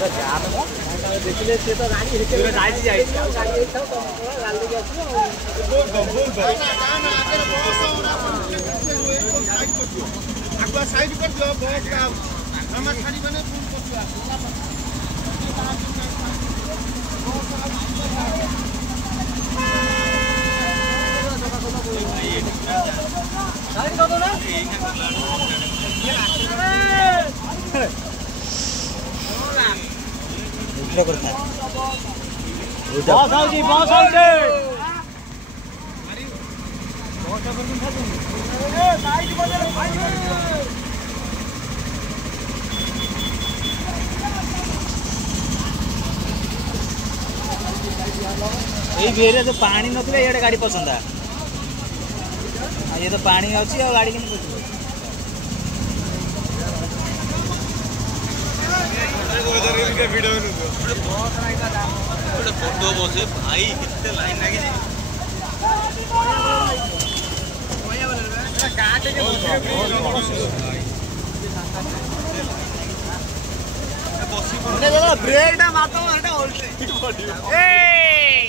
देखिले से तो रानी हेके गाड़ी जाई गाड़ी एक था तो गाल लेके आछो बोल ना आगे बहुत उड़ा पर साइड कर दियो आगवा साइड कर दियो बहुत का हम खाली बने फोन कर दियो साइड कर दो ना उठा करता है बॉस आओ जी बॉस आओ जी बॉस अपन उठा दूं ए साइड बजे भाई ए बेरे तो पानी नथले एडे गाड़ी पसंद आ ये तो पानी अछि और गाड़ी के नहीं इनके वीडियो में बहुत बड़ा फोटो बसे भाई कितने लाइन लगी थी काट के बसी ब्रेक ना मारता हटा उल्टे ए